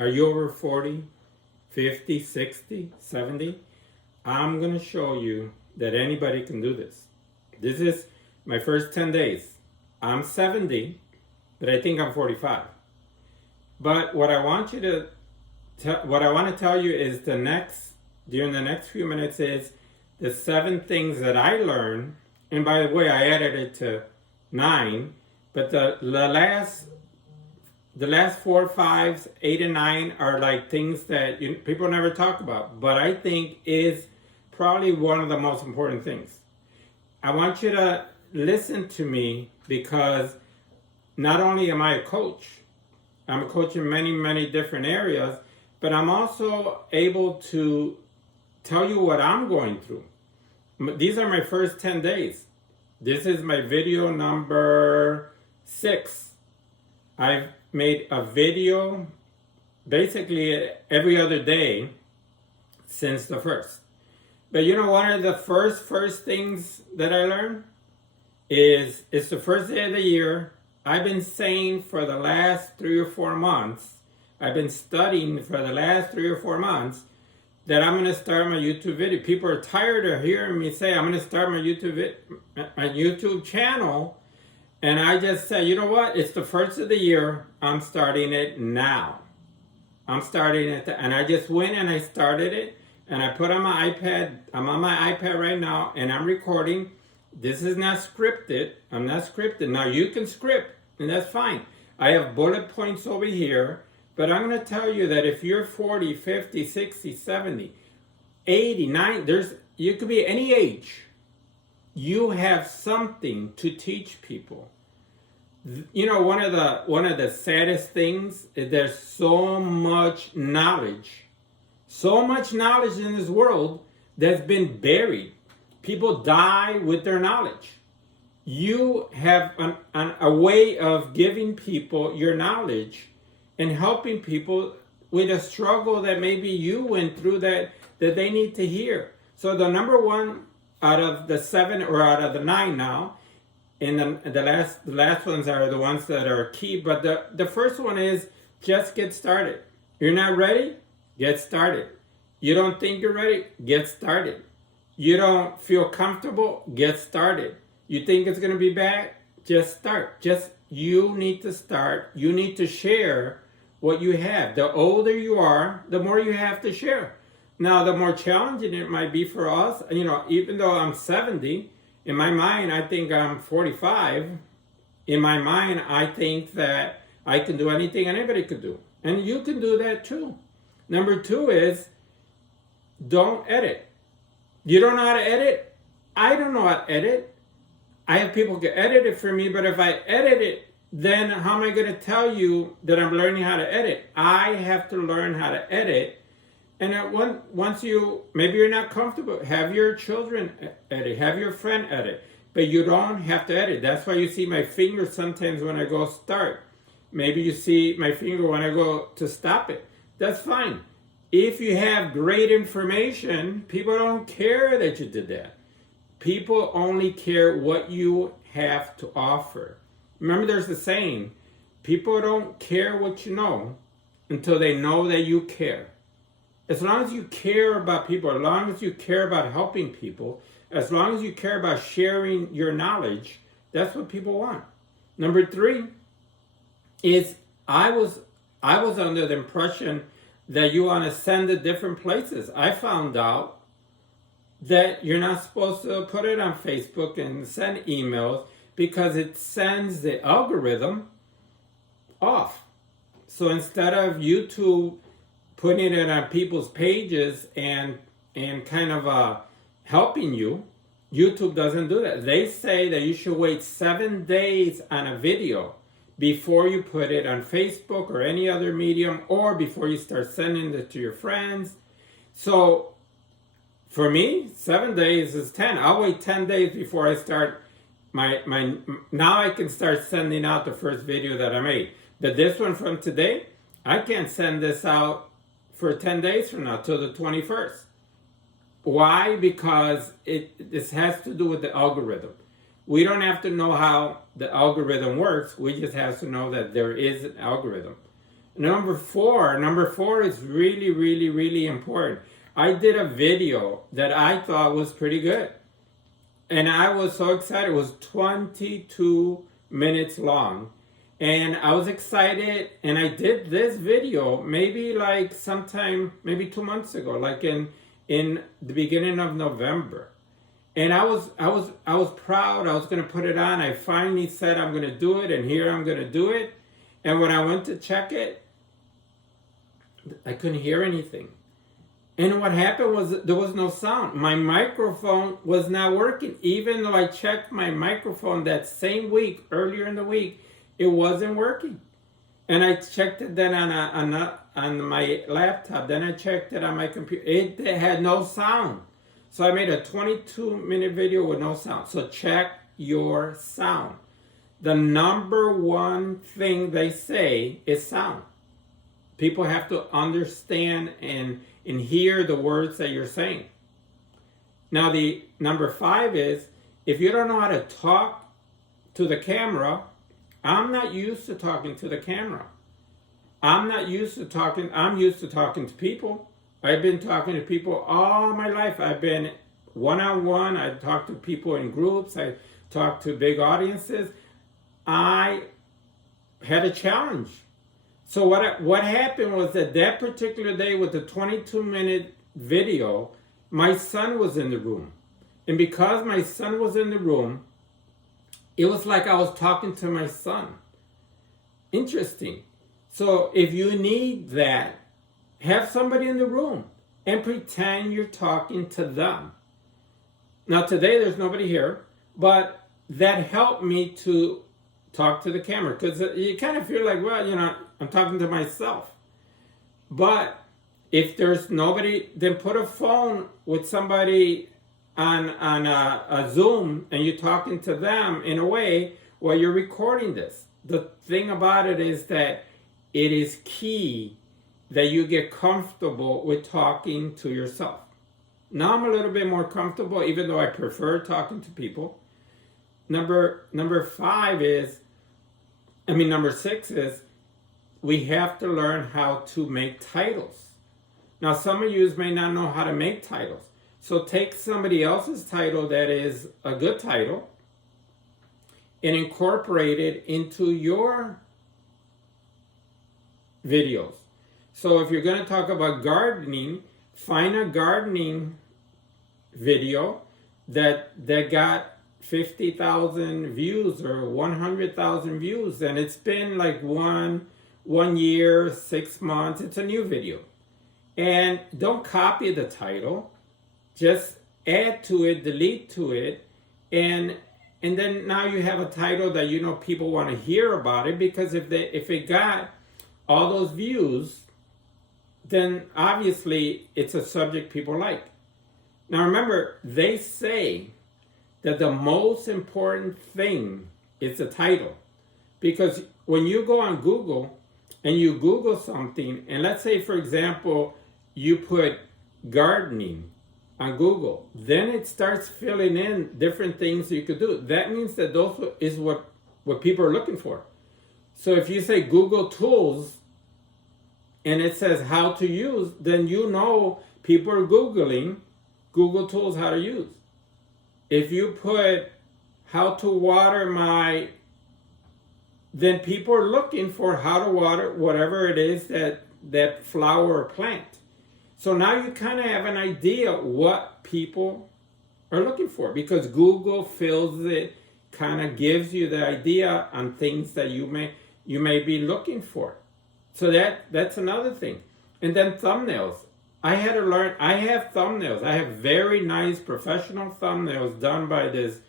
Are you over 40, 50, 60, 70? I'm going to show you that anybody can do this. This is my first 10 days. I'm 70, but I think I'm 45. But what I want to tell you is during the next few minutes is the 7 things that I learned. And by the way, I added it to 9, but the last 4, 5, 8, and 9 are like things that people never talk about, but I think is probably one of the most important things. I want you to listen to me because not only am I a coach, I'm a coach in many, many different areas, but I'm also able to tell you what I'm going through. These are my first 10 days. This is my video number 6. I've made a video basically every other day since the first. But one of the first things that I learned is it's the first day of the year. I've been saying for the last 3 or 4 months, I've been studying for the last 3 or 4 months that I'm going to start my YouTube video. People are tired of hearing me say I'm going to start my YouTube channel. And I just said, you know what? It's the first of the year. I'm starting it now. I'm starting it. And I just went and I started it. And I put on my iPad. I'm on my iPad right now. And I'm recording. This is not scripted. I'm not scripted. Now you can script. And that's fine. I have bullet points over here. But I'm going to tell you that if you're 40, 50, 60, 70, 80, 90, you could be any age. You have something to teach people. One of the saddest things is there's so much knowledge in this world that's been buried. People die with their knowledge. You have a way of giving people your knowledge and helping people with a struggle that maybe you went through that they need to hear. So the number one out of the 7 or out of the 9 now, and the last ones are the ones that are key. But the first one is just get started. You're not ready? Get started. You don't think you're ready? Get started. You don't feel comfortable? Get started. You think it's going to be bad? Just start. You need to start. You need to share what you have. The older you are, the more you have to share. Now, the more challenging it might be for us, even though I'm 70, in my mind, I think I'm 45. In my mind, I think that I can do anything anybody could do. And you can do that too. Number 2 is don't edit. You don't know how to edit? I don't know how to edit. I have people who can edit it for me, but if I edit it, then how am I going to tell you that I'm learning how to edit? I have to learn how to edit. And once maybe you're not comfortable, have your children edit, have your friend edit, but you don't have to edit. That's why you see my finger sometimes when I go start. Maybe you see my finger when I go to stop it. That's fine. If you have great information, people don't care that you did that. People only care what you have to offer. Remember, there's a saying, people don't care what you know until they know that you care. As long as you care about people, as long as you care about helping people, as long as you care about sharing your knowledge, that's what people want. Number 3 is I was under the impression that you want to send it different places. I found out that you're not supposed to put it on Facebook and send emails because it sends the algorithm off. So instead of YouTube putting it on people's pages and kind of helping you, YouTube doesn't do that. They say that you should wait 7 days on a video before you put it on Facebook or any other medium, or before you start sending it to your friends. So for me, 7 days is 10. I'll wait 10 days before I start now I can start sending out the first video that I made. But this one from today, I can't send this out for 10 days from now, till the 21st. Why? Because this has to do with the algorithm. We don't have to know how the algorithm works. We just have to know that there is an algorithm. Number four is really, really, really important. I did a video that I thought was pretty good. And I was so excited. It was 22 minutes long. And I was excited, and I did this video maybe like sometime, maybe 2 months ago, like in the beginning of November. And I was proud. I was going to put it on. I finally said I'm going to do it, and here I'm going to do it. And when I went to check it, I couldn't hear anything. And what happened was there was no sound. My microphone was not working. Even though I checked my microphone that same week, earlier in the week, it wasn't working. And I checked it then on my laptop. Then I checked it on my computer. It had no sound. So I made a 22-minute video with no sound. So check your sound. The number one thing they say is sound. People have to understand and hear the words that you're saying. Now the number 5 is, if you don't know how to talk to the camera, I'm not used to talking to the camera. I'm used to talking to people. I've been talking to people all my life. I've been one-on-one. I talk to people in groups. I talk to big audiences. I had a challenge. So what happened was that particular day with the 22-minute video, my son was in the room. And because my son was in the room, it was like I was talking to my son. Interesting. So if you need that, have somebody in the room and pretend you're talking to them. Now today there's nobody here, but that helped me to talk to the camera, because you kind of feel like, well, I'm talking to myself. But if there's nobody, then put a phone with somebody on a Zoom, and you're talking to them in a way while you're recording this. The thing about it is that it is key that you get comfortable with talking to yourself. Now I'm a little bit more comfortable, even though I prefer talking to people. Number 6 is, we have to learn how to make titles. Now some of you may not know how to make titles. So take somebody else's title that is a good title and incorporate it into your videos. So if you're going to talk about gardening, find a gardening video that got 50,000 views or 100,000 views, and it's been like one year, 6 months. It's a new video. And don't copy the title. Just add to it, delete to it, and then now you have a title that people want to hear about it, because if it got all those views, then obviously it's a subject people like. Now remember, they say that the most important thing is the title. Because when you go on Google and you Google something, and let's say, for example, you put gardening on Google, then it starts filling in different things you could do. That means that those is what people are looking for. So if you say Google tools and it says how to use, then people are Googling Google tools how to use. If you put how to water then people are looking for how to water whatever it is that flower or plant. So now you kind of have an idea what people are looking for, because Google fills it, kind of gives you the idea on things that you may be looking for. So that's another thing. And then thumbnails. I had to learn. I have thumbnails. I have very nice professional thumbnails done by this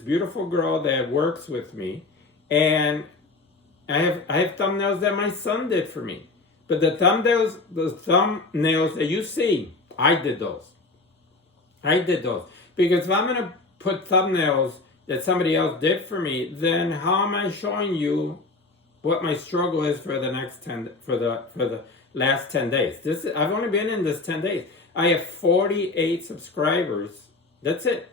beautiful girl that works with me, and I have thumbnails that my son did for me. But the thumbnails that you see, I did those. Because if I'm going to put thumbnails that somebody else did for me, then how am I showing you what my struggle is for the last 10 days? I've only been in this 10 days. I have 48 subscribers. That's it.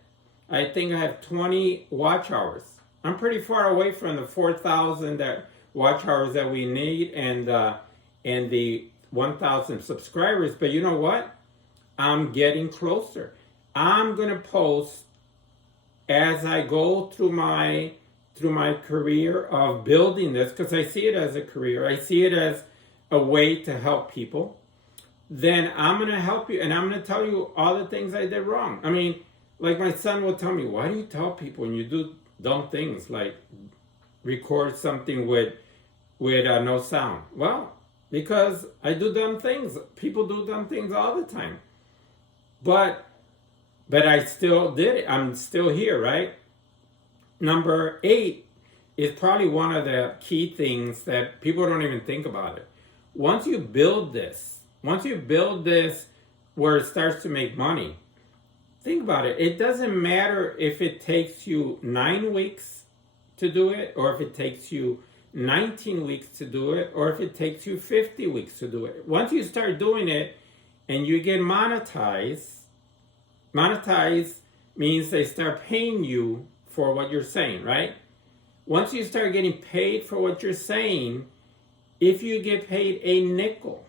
I think I have 20 watch hours. I'm pretty far away from the 4,000 watch hours that we need, and and the 1,000 subscribers. But you know what? I'm getting closer. I'm going to post as I go through my career of building this, because I see it as a career. I see it as a way to help people. Then I'm going to help you, and I'm going to tell you all the things I did wrong. I mean, like my son will tell me, why do you tell people when you do dumb things like record something with no sound? Well, because I do dumb things. People do dumb things all the time. But I still did it. I'm still here, right? Number 8 is probably one of the key things that people don't even think about it. Once you build this where it starts to make money, think about it. It doesn't matter if it takes you 9 weeks to do it, or if it takes you 19 weeks to do it, or if it takes you 50 weeks to do it. Once you start doing it and you get monetized means they start paying you for what you're saying, right? Once you start getting paid for what you're saying, if you get paid a nickel,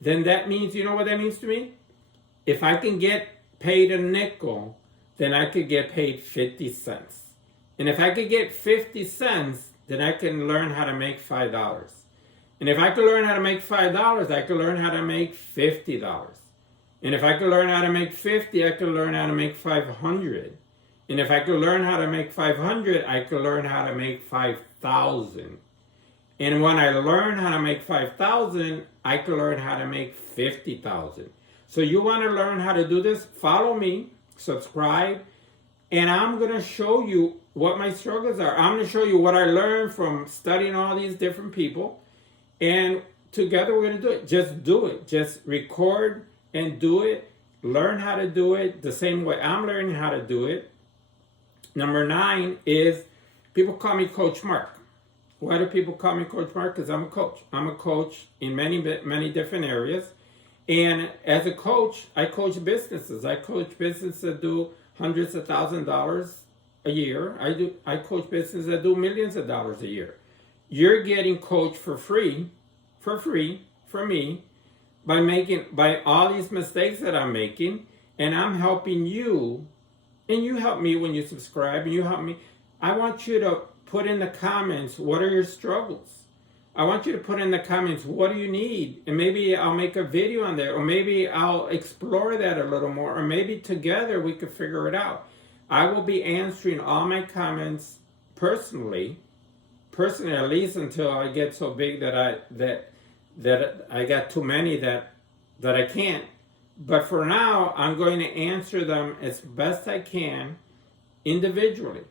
then that means, you know what that means to me? If I can get paid a nickel, then I could get paid 50 cents. And if I could get 50 cents, then I can learn how to make $5. And if I could learn how to make $5, I could learn how to make $50. And if I could learn how to make 50, I could learn how to make 500. And if I could learn how to make 500, I could learn how to make 5,000. And when I learn how to make 5,000, I could learn how to make 50,000. So you want to learn how to do this? Follow me, subscribe, and I'm going to show you what my struggles are. I'm going to show you what I learned from studying all these different people. And together we're going to do it. Just do it. Just record and do it. Learn how to do it the same way I'm learning how to do it. Number 9 is people call me Coach Mark. Why do people call me Coach Mark? Because I'm a coach. I'm a coach in many different areas. And as a coach, I coach businesses. I coach businesses that do hundreds of thousands of dollars a year. I coach businesses that do millions of dollars a year. You're getting coached for free from me by all these mistakes that I'm making, and I'm helping you, and you help me when you subscribe, and you help me. I want you to put in the comments, what are your struggles? I want you to put in the comments, what do you need? And maybe I'll make a video on that, or maybe I'll explore that a little more, or maybe together we could figure it out. I will be answering all my comments personally, at least until I get so big that I got too many that I can't. But for now, I'm going to answer them as best I can individually.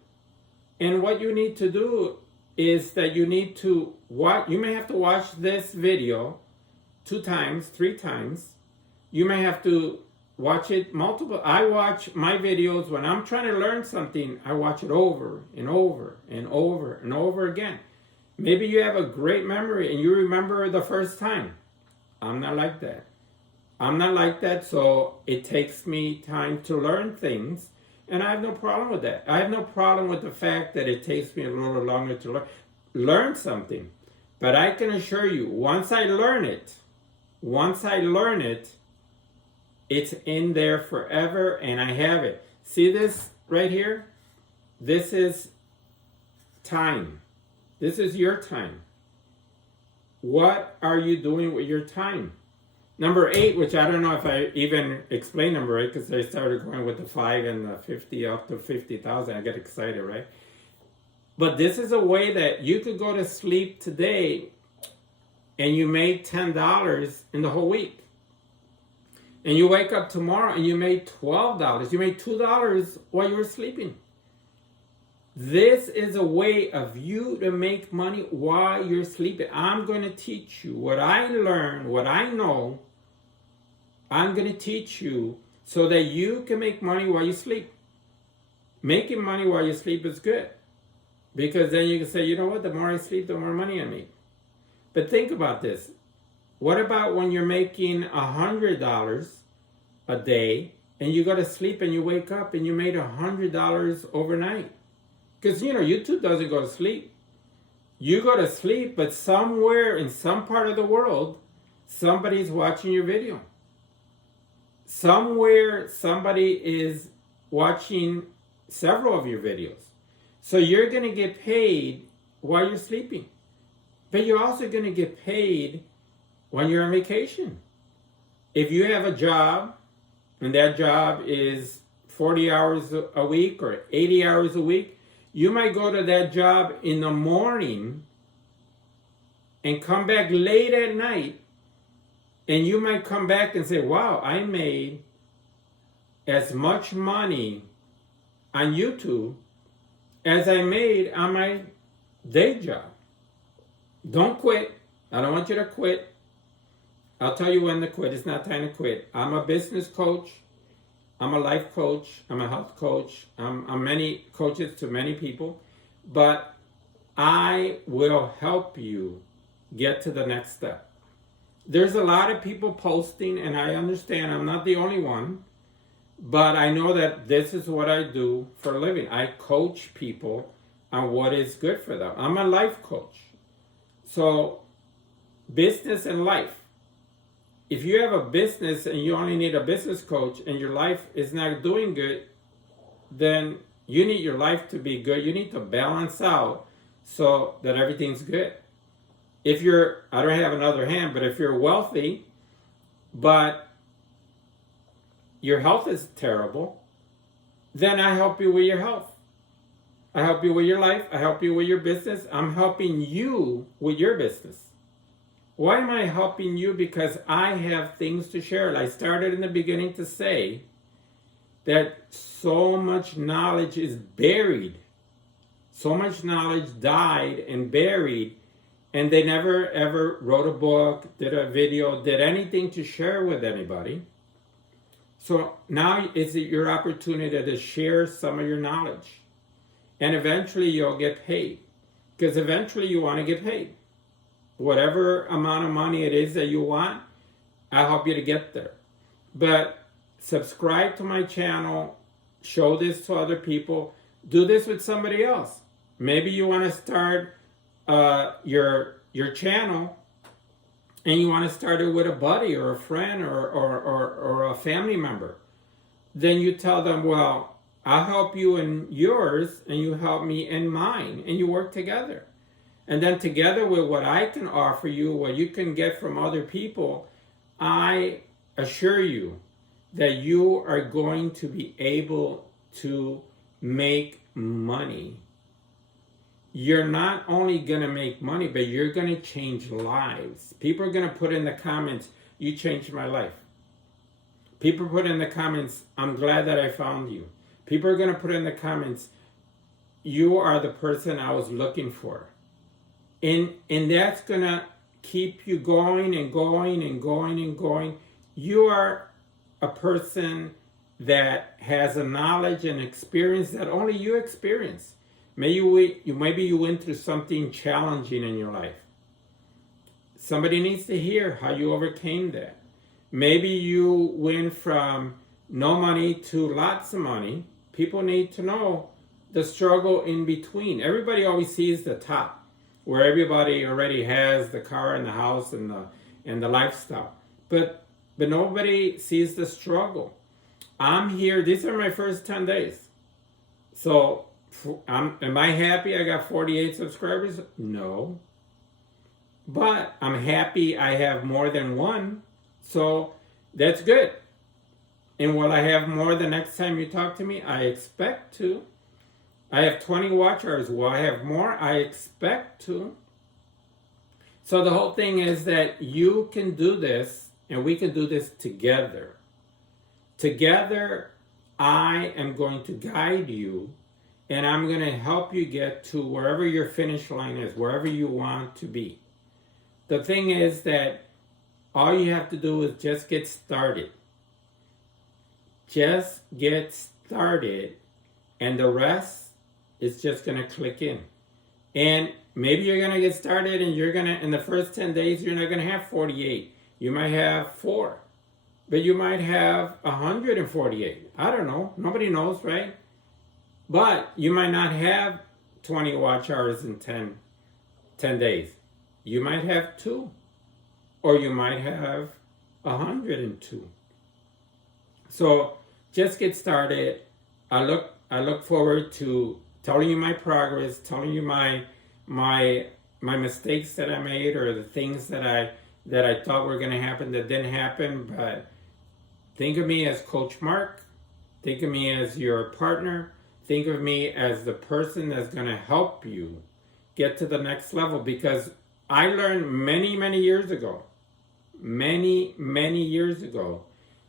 And what you need to do is that you need to watch. You may have to watch this video 2 times, 3 times. You may have to watch it multiple. I watch my videos when I'm trying to learn something. I watch it over and over and over and over again. Maybe you have a great memory and you remember the first time. I'm not like that. So it takes me time to learn things. And I have no problem with that. I have no problem with the fact that it takes me a little longer to learn something. But I can assure you, once I learn it, it's in there forever, and I have it. See this right here? This is time. This is your time. What are you doing with your time? Number 8, which I don't know if I even explained number 8 because I started going with the 5 and the 50 up to 50,000. I get excited, right? But this is a way that you could go to sleep today and you made $10 in the whole week. And you wake up tomorrow and you made $12. You made $2 while you were sleeping. This is a way of you to make money while you're sleeping. I'm going to teach you what I learned, what I know. I'm going to teach you so that you can make money while you sleep. Making money while you sleep is good. Because then you can say, you know what, the more I sleep, the more money I make. But think about this. What about when you're making $100 a day and you go to sleep and you wake up and you made $100 overnight? Because, YouTube doesn't go to sleep. You go to sleep, but somewhere in some part of the world, somebody's watching your video. Somewhere, somebody is watching several of your videos. So you're going to get paid while you're sleeping. But you're also going to get paid when you're on vacation. If you have a job, and that job is 40 hours a week or 80 hours a week, you might go to that job in the morning and come back late at night, and you might come back and say, wow, I made as much money on YouTube as I made on my day job. Don't quit. I don't want you to quit. I'll tell you when to quit. It's not time to quit. I'm a business coach. I'm a life coach. I'm a health coach. I'm many coaches to many people. But I will help you get to the next step. There's a lot of people posting, and I understand I'm not the only one. But I know that this is what I do for a living. I coach people on what is good for them. I'm a life coach. So, business and life. If you have a business and you only need a business coach and your life is not doing good, then you need your life to be good. You need to balance out so that everything's good. If you're, I don't have another hand, but if you're wealthy, but your health is terrible, then I help you with your health. I help you with your life. I help you with your business. I'm helping you with your business. Why am I helping you? Because I have things to share. I started in the beginning to say that so much knowledge is buried. So much knowledge died and buried, and they never ever wrote a book, did a video, did anything to share with anybody. So now is it your opportunity to share some of your knowledge. And eventually you'll get paid. Because eventually you want to get paid. Whatever amount of money it is that you want, I'll help you to get there. But subscribe to my channel, show this to other people, do this with somebody else. Maybe you want to start your channel, and you want to start it with a buddy or a friend or a family member. Then you tell them, well, I'll help you in yours, and you help me in mine, and you work together. And then together with what I can offer you, what you can get from other people, I assure you that you are going to be able to make money. You're not only going to make money, but you're going to change lives. People are going to put in the comments, you changed my life. People put in the comments, I'm glad that I found you. People are going to put in the comments, you are the person I was looking for. And that's going to keep you going and going and going and going. You are a person that has a knowledge and experience that only you experience. Maybe you went through something challenging in your life. Somebody needs to hear how you overcame that. Maybe you went from no money to lots of money. People need to know the struggle in between. Everybody always sees the top, where everybody already has the car and the house and the lifestyle. But nobody sees the struggle. I'm here. These are my first 10 days. So am I happy I got 48 subscribers? No. But I'm happy I have more than one. So that's good. And will I have more the next time you talk to me? I expect to. I have 20 watch hours. Will I have more? I expect to. So the whole thing is that you can do this, and we can do this together. Together, I am going to guide you, and I'm going to help you get to wherever your finish line is, wherever you want to be. The thing is that all you have to do is just get started. Just get started, and the rest is just going to click in. And maybe you're going to get started, and you're going to, in the first 10 days, you're not going to have 48. You might have 4. But you might have 148. I don't know. Nobody knows, right? But you might not have 20 watch hours in 10 10 days. You might have 2, or you might have 102. So just get started. I look forward to telling you my progress, telling you my mistakes that I made, or the things that I thought were going to happen that didn't happen. But think of me as Coach Mark. Think of me as your partner. Think of me as the person that's going to help you get to the next level, because I learned many years ago, many years ago,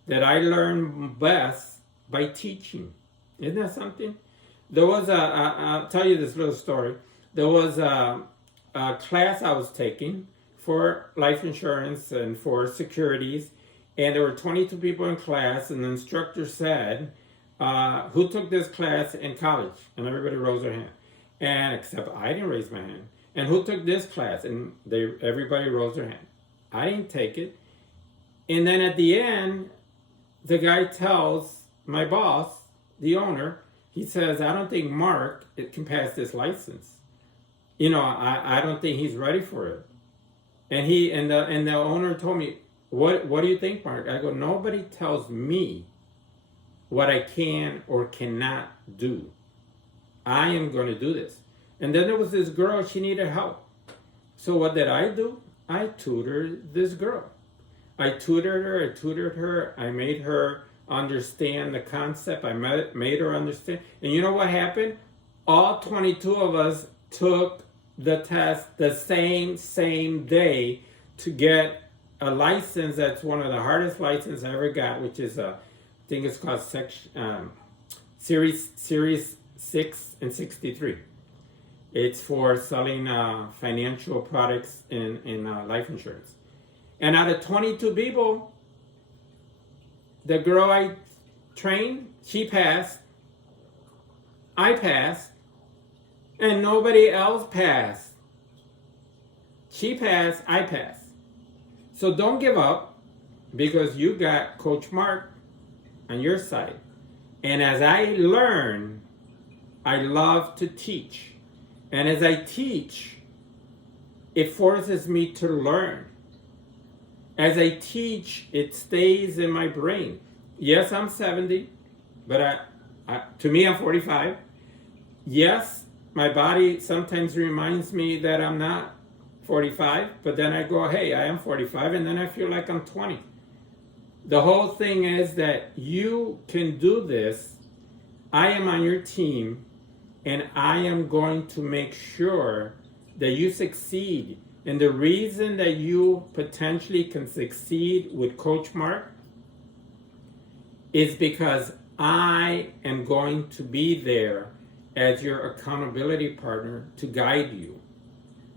that I learned best by teaching. Isn't that something? There was I'll tell you this little story. There was a class I was taking for life insurance and for securities, and there were 22 people in class, and the instructor said, who took this class in college? And everybody rose their hand. And except I didn't raise my hand. And who took this class? And everybody rose their hand. I didn't take it. And then at the end, the guy tells my boss, the owner, he says, I don't think Mark can pass this license. You know, I don't think he's ready for it. And the owner told me, what do you think, Mark? I go, nobody tells me what I can or cannot do. I am going to do this. And then there was this girl, she needed help. So what did I do? I tutored this girl. I tutored her. I made her understand the concept. I made her understand. And you know what happened? All 22 of us took the test the same day to get a license that's one of the hardest licenses I ever got, which is I think it's called Series 6 and 63. It's for selling financial products in life insurance. And out of 22 people, the girl I trained, she passed, I passed, and nobody else passed. She passed, I passed. So don't give up, because you got Coach Mark on your side. And as I learn, I love to teach. And as I teach, it forces me to learn. As I teach, it stays in my brain. Yes, I'm 70, but to me, I'm 45. Yes, my body sometimes reminds me that I'm not 45, but then I go, hey, I am 45, and then I feel like I'm 20. The whole thing is that you can do this. I am on your team, and I am going to make sure that you succeed. And the reason that you potentially can succeed with Coach Mark is because I am going to be there as your accountability partner to guide you.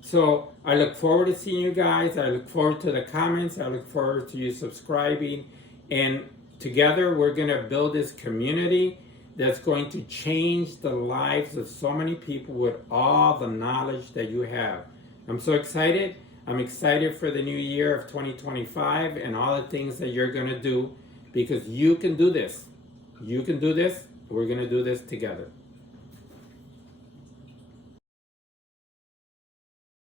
So I look forward to seeing you guys. I look forward to the comments. I look forward to you subscribing. And together we're going to build this community that's going to change the lives of so many people with all the knowledge that you have. I'm so excited. I'm excited for the new year of 2025 and all the things that you're going to do, because you can do this. You can do this. We're going to do this together.